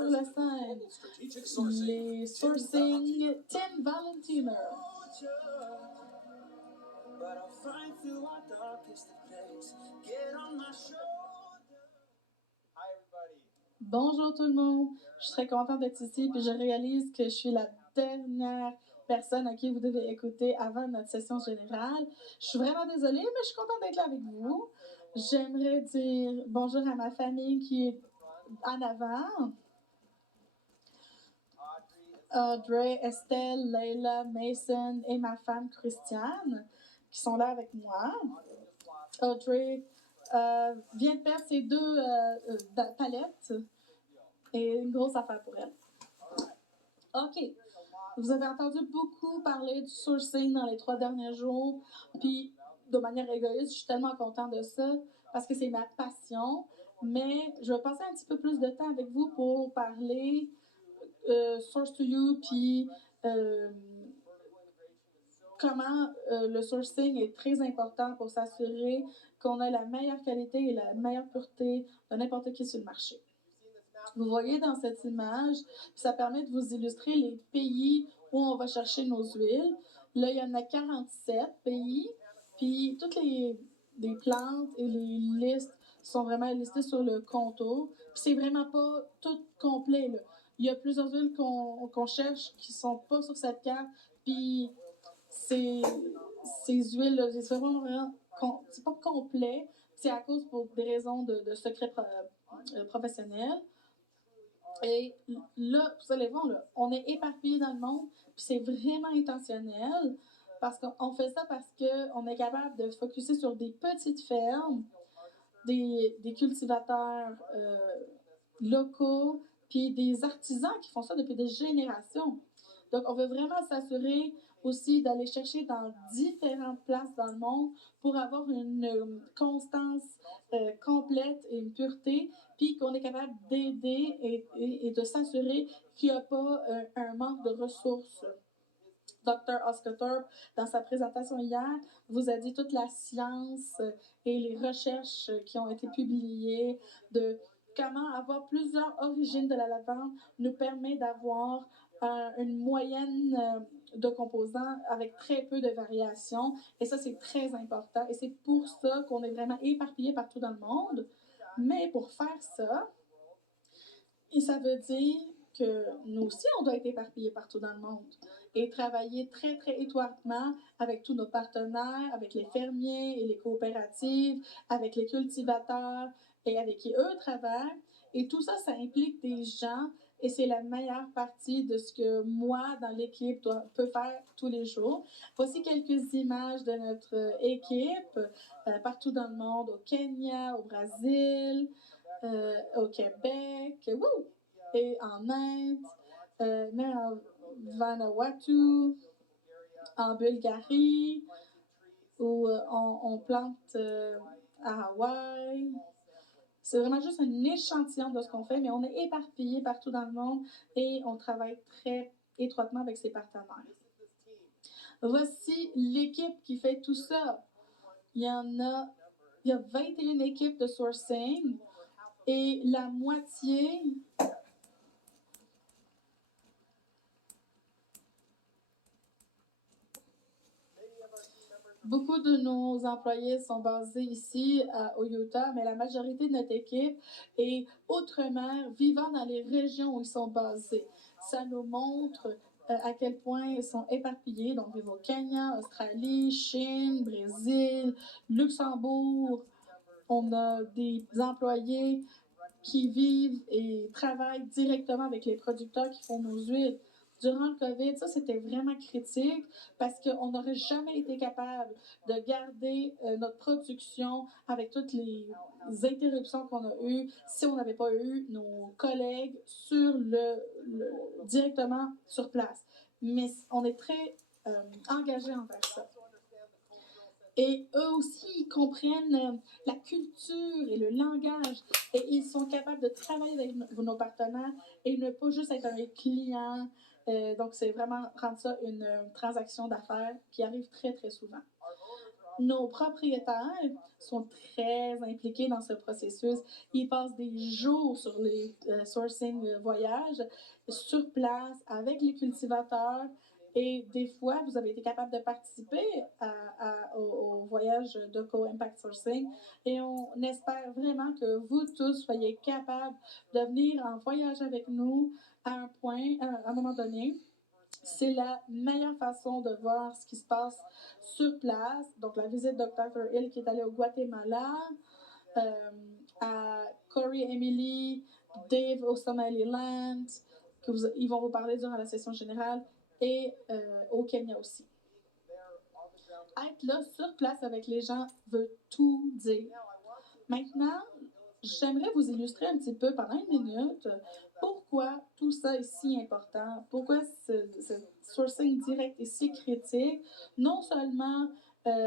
Sur la scène, les sourcing Tim Valentino. Bonjour tout le monde, je suis très contente d'être ici, puis je réalise que je suis la dernière personne à qui vous devez écouter avant notre session générale. Je suis vraiment désolée, mais je suis contente d'être là avec vous. J'aimerais dire bonjour à ma famille qui est en avant. Audrey, Estelle, Leila, Mason et ma femme Christiane qui sont là avec moi. Audrey vient de perdre ses 2 palettes et une grosse affaire pour elle. OK. Vous avez entendu beaucoup parler du sourcing dans les 3 derniers jours, puis de manière égoïste, je suis tellement contente de ça parce que c'est ma passion, mais je vais passer un petit peu plus de temps avec vous pour parler Source to You, puis comment le sourcing est très important pour s'assurer qu'on a la meilleure qualité et la meilleure pureté de n'importe qui sur le marché. Vous voyez dans cette image, ça permet de vous illustrer les pays où on va chercher nos huiles. Là, il y en a 47 pays, puis toutes les plantes et les listes sont vraiment listées sur le contour. Puis c'est vraiment pas tout complet, là. Il y a plusieurs huiles qu'on cherche qui sont pas sur cette carte, puis ces huiles-là, c'est vraiment c'est pas complet. C'est à cause pour des raisons de secret professionnel. Et là, vous allez voir, là, on est éparpillé dans le monde, puis c'est vraiment intentionnel, parce qu'on fait ça parce qu'on est capable de focusser sur des petites fermes, des cultivateurs locaux, puis des artisans qui font ça depuis des générations. Donc, on veut vraiment s'assurer aussi d'aller chercher dans différentes places dans le monde pour avoir une constance complète et une pureté, puis qu'on est capable d'aider et de s'assurer qu'il n'y a pas un manque de ressources. Dr. Oscar Thorpe, dans sa présentation hier, vous a dit toute la science et les recherches qui ont été publiées de comment avoir plusieurs origines de la lavande nous permet d'avoir une moyenne de composants avec très peu de variations. Et ça, c'est très important. Et c'est pour ça qu'on est vraiment éparpillé partout dans le monde. Mais pour faire ça, et ça veut dire que nous aussi, on doit être éparpillés partout dans le monde et travailler très, très étroitement avec tous nos partenaires, avec les fermiers et les coopératives, avec les cultivateurs et avec qui eux travaillent. Et tout ça, ça implique des gens et c'est la meilleure partie de ce que moi, dans l'équipe, peux faire tous les jours. Voici quelques images de notre équipe partout dans le monde, au Kenya, au Brésil, au Québec, et en Inde, même en Vanuatu, en Bulgarie, où on plante à Hawaï. C'est vraiment juste un échantillon de ce qu'on fait, mais on est éparpillé partout dans le monde et on travaille très étroitement avec ses partenaires. Voici l'équipe qui fait tout ça. Il y a 21 équipes de sourcing et la moitié beaucoup de nos employés sont basés ici au Utah, mais la majorité de notre équipe est outre-mer, vivant dans les régions où ils sont basés. Ça nous montre à quel point ils sont éparpillés. Donc, ils vivent au Kenya, Australie, Chine, Brésil, Luxembourg. On a des employés qui vivent et travaillent directement avec les producteurs qui font nos huiles. Durant le COVID, ça, c'était vraiment critique parce qu'on n'aurait jamais été capable de garder notre production avec toutes les interruptions qu'on a eues si on n'avait pas eu nos collègues directement sur place. Mais on est très engagés envers ça. Et eux aussi, ils comprennent la culture et le langage et ils sont capables de travailler avec nos partenaires et ne pas juste être un client. Donc, c'est vraiment rendre ça une transaction d'affaires qui arrive très, très souvent. nos propriétaires sont très impliqués dans ce processus. Ils passent des jours sur les sourcing voyages, sur place, avec les cultivateurs. Et des fois, vous avez été capable de participer au voyage de Co-Impact Sourcing. Et on espère vraiment que vous tous soyez capables de venir en voyage avec nous à un point, à un moment donné. C'est la meilleure façon de voir ce qui se passe sur place. Donc, la visite de Dr. Hill qui est allé au Guatemala, à Corey Emily, Dave au Somaliland, ils vont vous parler durant la session générale, et au Kenya aussi. Être là sur place avec les gens veut tout dire. Maintenant, j'aimerais vous illustrer un petit peu pendant une minute pourquoi tout ça est si important, pourquoi ce sourcing direct est si critique, non seulement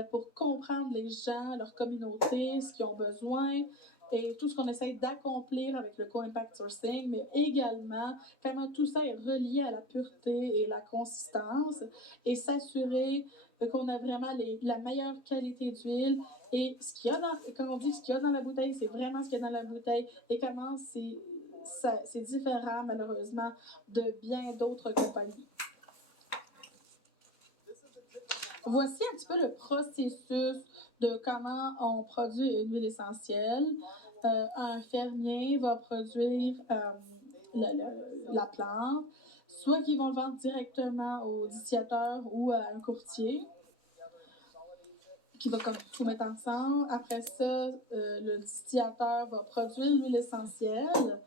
pour comprendre les gens, leur communauté, ce qu'ils ont besoin, et tout ce qu'on essaie d'accomplir avec le Co-Impact Sourcing, mais également comment tout ça est relié à la pureté et la consistance, et s'assurer qu'on a vraiment la meilleure qualité d'huile. Et ce qu'il y a quand on dit ce qu'il y a dans la bouteille, c'est vraiment ce qu'il y a dans la bouteille, et comment c'est différent, malheureusement, de bien d'autres compagnies. Voici un petit peu le processus de comment on produit une huile essentielle. Un fermier va produire la plante, soit qu'ils vont le vendre directement au distillateur ou à un courtier qui va comme tout mettre ensemble. Après ça, le distillateur va produire l'huile essentielle.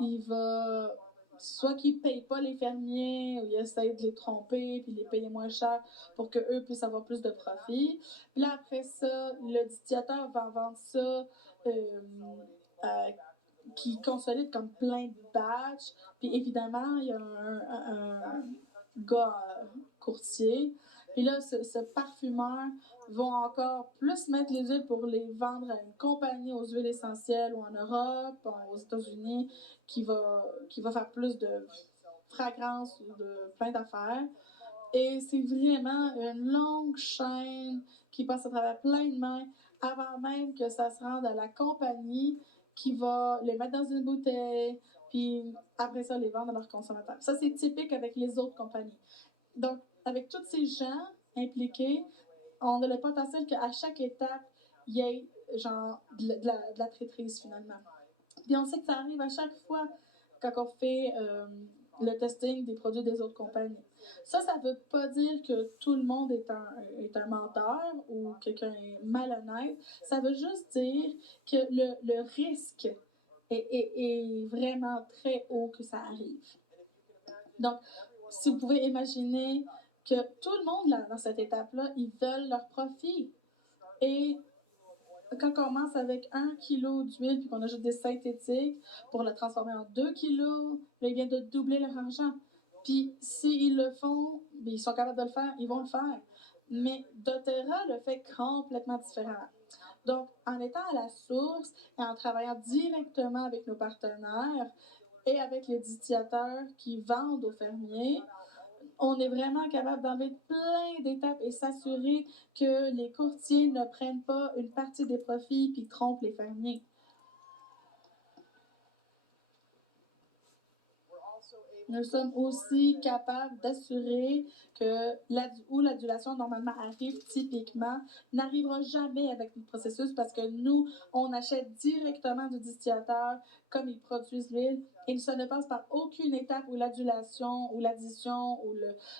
Il va soit qu'il ne paye pas les fermiers, ou il essaie de les tromper puis les payer moins cher pour qu'eux puissent avoir plus de profit. Puis là, après ça, le distillateur va vendre ça qui consolide comme plein de batchs. Puis évidemment, il y a un gars courtier. Puis là, ce parfumeur va encore plus mettre les huiles pour les vendre à une compagnie aux huiles essentielles, ou en Europe, aux États-Unis, qui va faire plus de fragrances ou de plein d'affaires. Et c'est vraiment une longue chaîne qui passe à travers plein de mains avant même que ça se rende à la compagnie qui va les mettre dans une bouteille, puis après ça, les vendre à leurs consommateurs. Ça, c'est typique avec les autres compagnies. Donc, avec tous ces gens impliqués, on a le potentiel qu'à chaque étape, il y ait genre de la traîtrise finalement. Puis on sait que ça arrive à chaque fois quand on fait le testing des produits des autres compagnies. Ça ne veut pas dire que tout le monde est un menteur ou quelqu'un est malhonnête. Ça veut juste dire que le risque est vraiment très haut que ça arrive. Donc, si vous pouvez imaginer que tout le monde là, dans cette étape-là, ils veulent leur profit. Et quand on commence avec 1 kg d'huile puis qu'on ajoute des synthétiques pour le transformer en 2 kg, là, ils viennent de doubler leur argent. Puis s'ils le font, ils sont capables de le faire, ils vont le faire. Mais doTERRA le fait complètement différemment. Donc, en étant à la source et en travaillant directement avec nos partenaires et avec les distillateurs qui vendent aux fermiers, on est vraiment capable d'enlever plein d'étapes et s'assurer que les courtiers ne prennent pas une partie des profits puis trompent les fermiers. Nous sommes aussi capables d'assurer que l'adulation normalement arrive typiquement n'arrivera jamais avec notre processus, parce que nous, on achète directement du distillateur comme ils produisent l'huile, et ça ne passe par aucune étape où l'adulation ou l'addition ou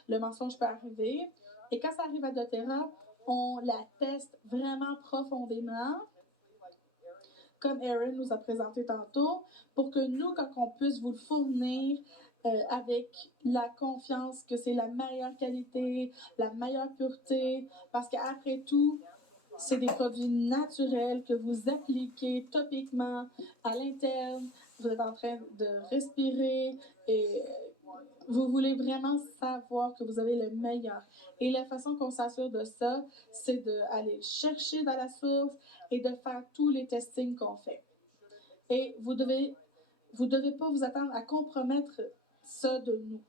le mensonge peut arriver. Et quand ça arrive à doTERRA, on la teste vraiment profondément, comme Erin nous a présenté tantôt, pour que nous, quand on puisse vous le fournir avec la confiance que c'est la meilleure qualité, la meilleure pureté, parce qu'après tout, c'est des produits naturels que vous appliquez topiquement à l'interne. Vous êtes en train de respirer et vous voulez vraiment savoir que vous avez le meilleur. Et la façon qu'on s'assure de ça, c'est d'aller chercher dans la source et de faire tous les testings qu'on fait. Et vous devez pas vous attendre à compromettre ça de nous.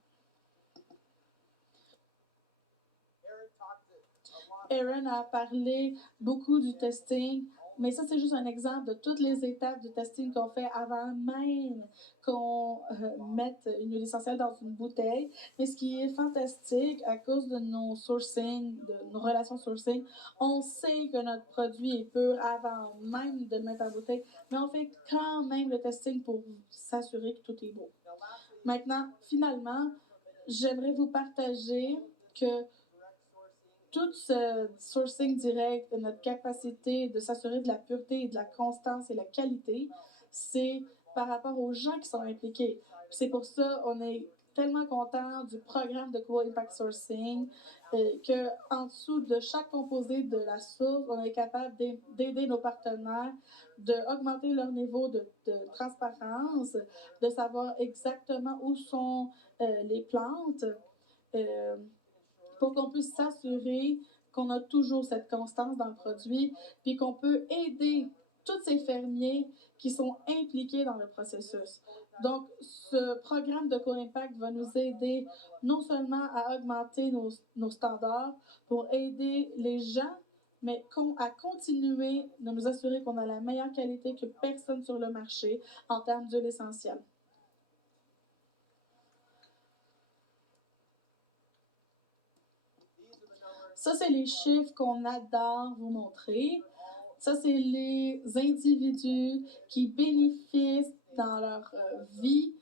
Aaron a parlé beaucoup du testing, mais ça, c'est juste un exemple de toutes les étapes du testing qu'on fait avant même qu'on mette une huile essentielle dans une bouteille. Mais ce qui est fantastique, à cause de nos sourcing, de nos relations sourcing, on sait que notre produit est pur avant même de le mettre en bouteille, mais on fait quand même le testing pour s'assurer que tout est beau. Maintenant, finalement, j'aimerais vous partager que tout ce sourcing direct, notre capacité de s'assurer de la pureté et de la constance et la qualité, c'est par rapport aux gens qui sont impliqués. C'est pour ça qu'on est tellement content du programme de Co-Impact Sourcing que en dessous de chaque composé de la source, on est capable d'aider nos partenaires, d'augmenter leur niveau de transparence, de savoir exactement où sont les plantes. Pour qu'on puisse s'assurer qu'on a toujours cette constance dans le produit, puis qu'on peut aider tous ces fermiers qui sont impliqués dans le processus. Donc, ce programme de Co-Impact va nous aider non seulement à augmenter nos standards pour aider les gens, mais à continuer de nous assurer qu'on a la meilleure qualité que personne sur le marché en termes d'huile essentielle. Ça, c'est les chiffres qu'on adore vous montrer. Ça, c'est les individus qui bénéficient dans leur vie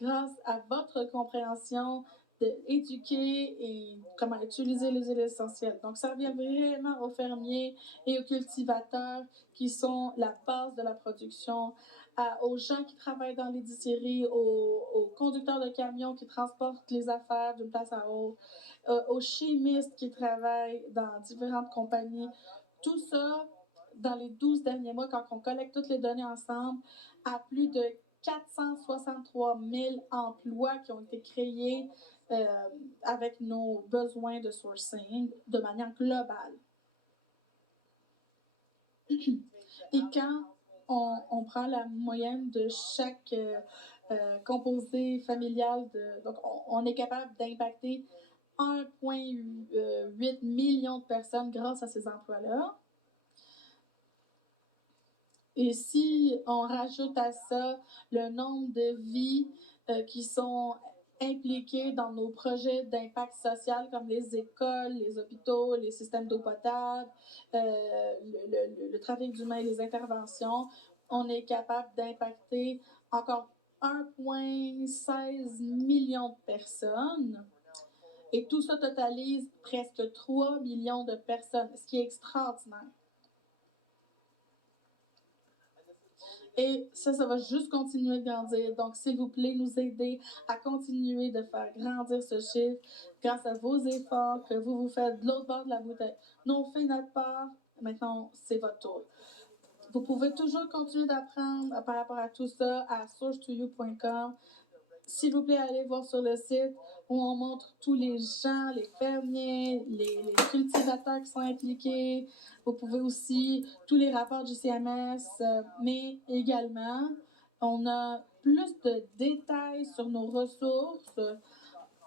grâce à votre compréhension d'éduquer et comment utiliser les huiles essentielles. Donc, ça revient vraiment aux fermiers et aux cultivateurs qui sont la base de la production, aux gens qui travaillent dans les distilleries, aux conducteurs de camions qui transportent les affaires d'une place à l'autre, aux chimistes qui travaillent dans différentes compagnies. Tout ça, dans les 12 derniers mois, quand on collecte toutes les données ensemble, à plus de 463 000 emplois qui ont été créés avec nos besoins de sourcing de manière globale. Et quand on prend la moyenne de chaque composé familial, donc on est capable d'impacter 1,8 million de personnes grâce à ces emplois-là. Et si on rajoute à ça le nombre de vies qui sont impliquées dans nos projets d'impact social comme les écoles, les hôpitaux, les systèmes d'eau potable, le trafic d'humains et les interventions, on est capable d'impacter encore 1,16 million de personnes. Et tout ça totalise presque 3 millions de personnes, ce qui est extraordinaire. Et ça va juste continuer de grandir. Donc, s'il vous plaît, nous aider à continuer de faire grandir ce chiffre grâce à vos efforts que vous faites de l'autre bord de la bouteille. Nous, on fait notre part. Maintenant, c'est votre tour. Vous pouvez toujours continuer d'apprendre par rapport à tout ça à source2you.com. S'il vous plaît, allez voir sur le site où on montre tous les gens, les fermiers, les cultivateurs qui sont impliqués. Vous pouvez aussi tous les rapports du CMS, mais également, on a plus de détails sur nos ressources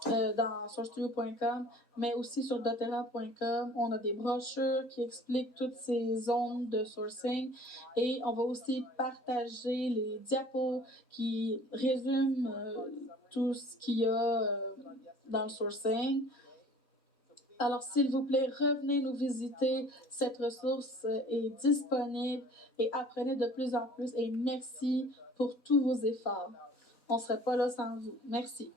dans source2you.com, mais aussi sur doTERRA.com. On a des brochures qui expliquent toutes ces zones de sourcing et on va aussi partager les diapos qui résument tout ce qu'il y a dans le sourcing. Alors, s'il vous plaît, revenez nous visiter. Cette ressource est disponible et apprenez de plus en plus et merci pour tous vos efforts. On ne serait pas là sans vous. Merci.